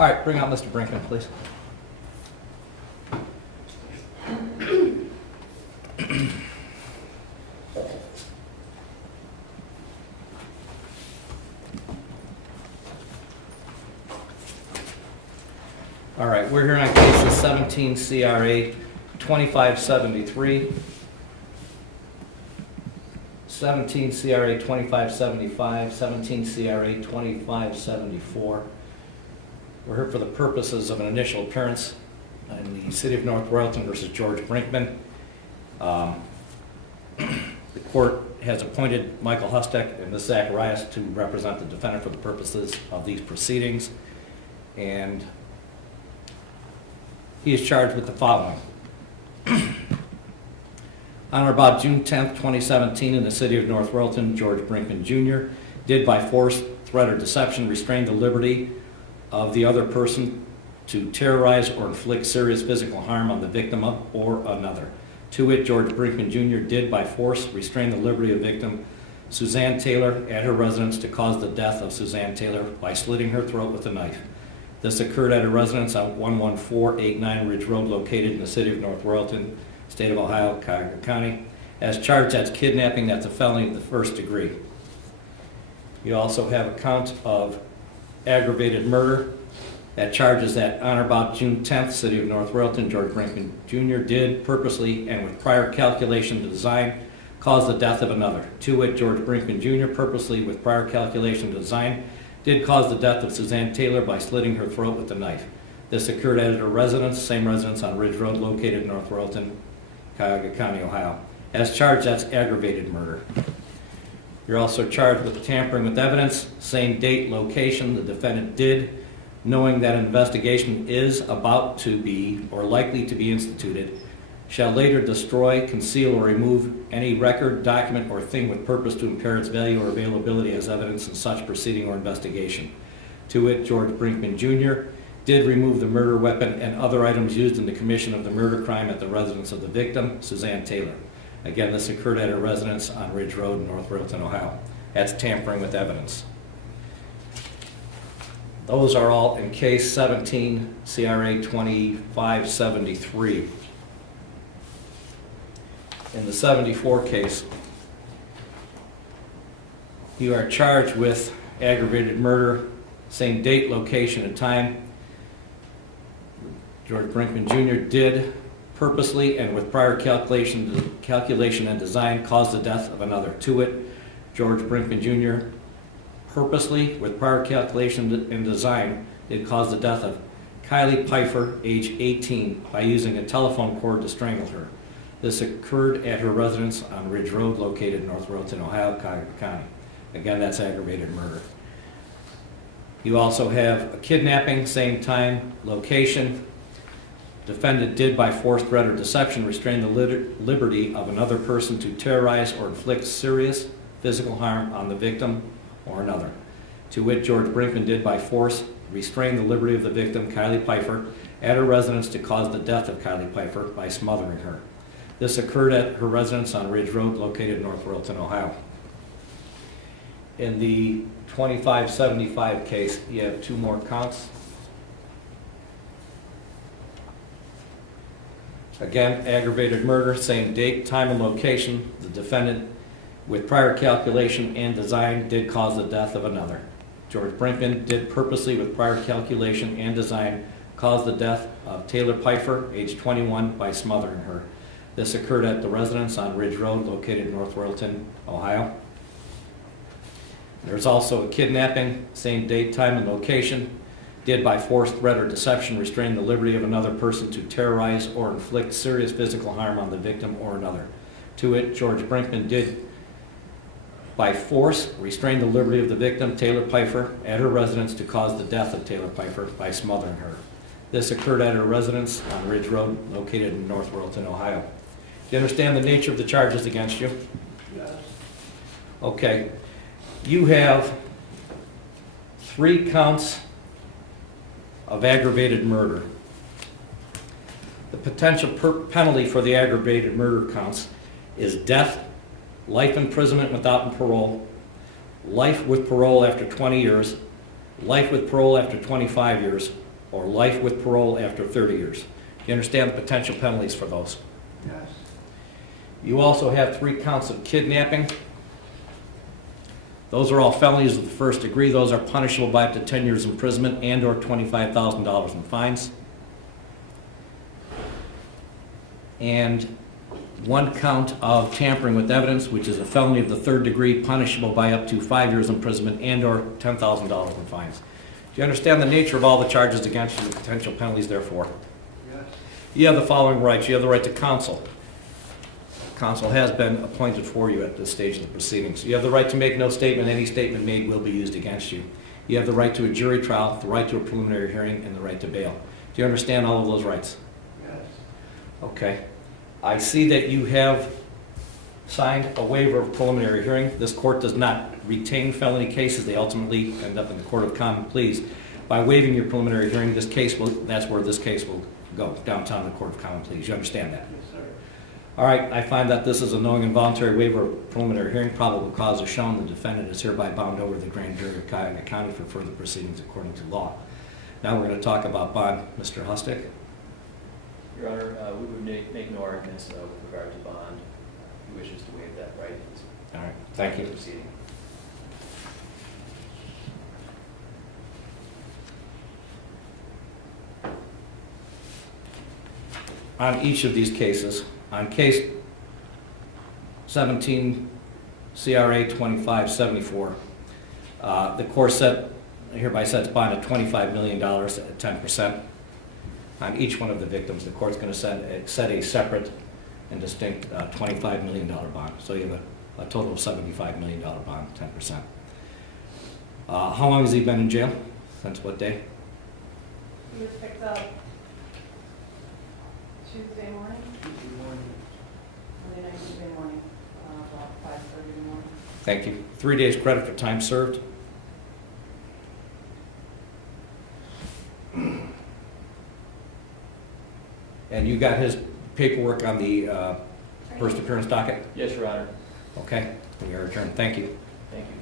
All right, bring out Mr. Brinkman, please. All right, we're here on cases 17 CRA 2573, 17 CRA 2575, 17 CRA 2574. We're here for the purposes of an initial appearance in the City of North Royalton versus George Brinkman. The court has appointed Michael Hustek and Ms. Zacharias to represent the defendant for the purposes of these proceedings, and he is charged with the following. On or about June 10th, 2017, in the City of North Royalton, George Brinkman Jr. did by force, threat, or deception restrain the liberty of the other person to terrorize or inflict serious physical harm on the victim of or another. To wit, George Brinkman Jr. did by force restrain the liberty of victim Suzanne Taylor at her residence to cause the death of Suzanne Taylor by slitting her throat with a knife. This occurred at her residence on 11489 Ridge Road, located in the City of North Royalton, State of Ohio, Cuyahoga County. As charged, that's kidnapping. That's a felony of the first degree. You also have a count of aggravated murder. That charges that on or about June 10th, City of North Royalton, George Brinkman Jr. did purposely and with prior calculation to design cause the death of another. To wit, George Brinkman Jr. purposely with prior calculation to design did cause the death of Suzanne Taylor by slitting her throat with a knife. This occurred at her residence, same residence on Ridge Road, located in North Royalton, Cuyahoga County, Ohio. As charged, that's aggravated murder. You're also charged with tampering with evidence, same date, location. The defendant did, knowing that an investigation is about to be or likely to be instituted, shall later destroy, conceal, or remove any record, document, or thing with purpose to impair its value or availability as evidence in such proceeding or investigation. To wit, George Brinkman Jr. did remove the murder weapon and other items used in the commission of the murder crime at the residence of the victim, Suzanne Taylor. Again, this occurred at her residence on Ridge Road in North Royalton, Ohio. That's tampering with evidence. Those are all in case 17 CRA 2573. In the 74 case, you are charged with aggravated murder, same date, location, and time. George Brinkman Jr. did purposely and with prior calculation and design cause the death of another. To wit, George Brinkman Jr. purposely with prior calculation and design did cause the death of Kylie Pfeiffer, age 18, by using a telephone cord to strangle her. This occurred at her residence on Ridge Road, located in North Royalton, Ohio, Cuyahoga County. Again, that's aggravated murder. You also have a kidnapping, same time, location. Defendant did by force, threat, or deception restrain the liberty of another person to terrorize or inflict serious physical harm on the victim or another. To wit, George Brinkman did by force restrain the liberty of the victim, Kylie Pfeiffer, at her residence to cause the death of Kylie Pfeiffer by smothering her. This occurred at her residence on Ridge Road, located in North Royalton, Ohio. In the 2575 case, you have two more counts. Again, aggravated murder, same date, time, and location. The defendant, with prior calculation and design, did cause the death of another. George Brinkman did purposely, with prior calculation and design, cause the death of Taylor Pfeiffer, age 21, by smothering her. This occurred at the residence on Ridge Road, located in North Royalton, Ohio. There's also a kidnapping, same date, time, and location. Did by force, threat, or deception restrain the liberty of another person to terrorize or inflict serious physical harm on the victim or another. To it, George Brinkman did by force restrain the liberty of the victim, Taylor Pfeiffer, at her residence to cause the death of Taylor Pfeiffer by smothering her. This occurred at her residence on Ridge Road, located in North Royalton, Ohio. Do you understand the nature of the charges against you? Yes. Okay. You have 3 counts of aggravated murder. The potential penalty for the aggravated murder counts is death, life imprisonment without parole, life with parole after 20 years, life with parole after 25 years, or life with parole after 30 years. You understand the potential penalties for those? Yes. You also have 3 counts of kidnapping. Those are all felonies of the first degree. Those are punishable by up to 10 years imprisonment and/or $25,000 in fines. And 1 count of tampering with evidence, which is a felony of the 3rd degree, punishable by up to 5 years imprisonment and/or $10,000 in fines. Do you understand the nature of all the charges against you and the potential penalties therefore? Yes. You have the following rights. You have the right to counsel. Counsel has been appointed for you at this stage of the proceedings. You have the right to make no statement. Any statement made will be used against you. You have the right to a jury trial, the right to a preliminary hearing, and the right to bail. Do you understand all of those rights? Yes. Okay. I see that you have signed a waiver of preliminary hearing. This court does not retain felony cases. They ultimately end up in the Court of Common Pleas. By waiving your preliminary hearing, that's where this case will go, downtown in the Court of Common Pleas. You understand that? Yes, sir. All right, I find that this is a knowing and voluntary waiver of preliminary hearing. Probable cause is shown. The defendant is hereby bound over to the grand jury of Cuyahoga County for further proceedings according to law. Now we're going to talk about bond. Mr. Hustick? Your Honor, we would make no arguments with regard to bond. He wishes to waive that right. All right, thank you. Proceeding. On each of these cases, on case 17 CRA 2574, the court hereby sets bond at $25 million at 10%. On each one of the victims, the court's going to set a separate and distinct $25 million bond. So you have a total of $75 million bond, 10%. How long has he been in jail? Since what day? He was picked up Tuesday morning, Tuesday morning. Monday night, Tuesday morning, about 5:30 in the morning. Thank you. 3 days credit for time served. And you got his paperwork on the first appearance docket? Yes, Your Honor. Okay, we are adjourned. Thank you. Thank you.